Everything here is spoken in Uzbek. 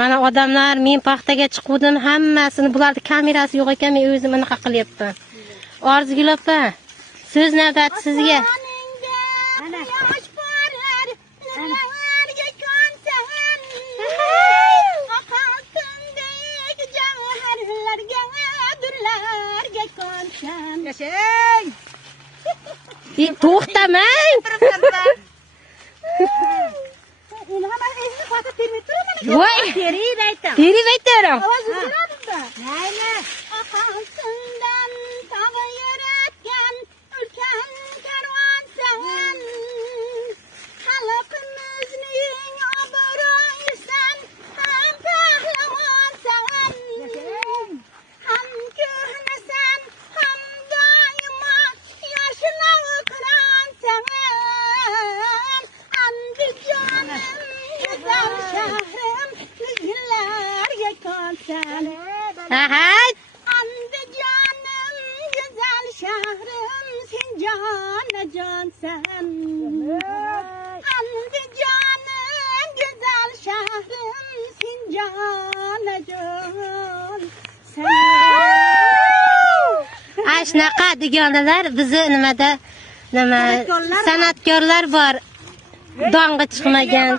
Mana odamlar men paxtaga chiqdim, hammasini bularning kamerasi yo'q ekan, men o'zim anaqa qilyapman. Orzugul opa, so'z navbati sizga. Yashang! To'xtamang. Voy, Terib aytdim. terib aytaram. Ovoz chiqaradimda. Mayli. Oqalsindan tog'i yaratgan ulkan karvonsan. Xalqimizning obro'yisan, ham pahlavonsan. Ham ko'hnasan, ham doimo yoshlar qironsan. Andijonim go'zal shahrim, yillarga qolsan. Aha, Andijonim go'zal shahrim, sen jonajonsan. Andijonim go'zal shahrim, sen jonajonsan. shunaqa deganlar bizi nima san'atkorlar bor. Dong'i chiqmagan.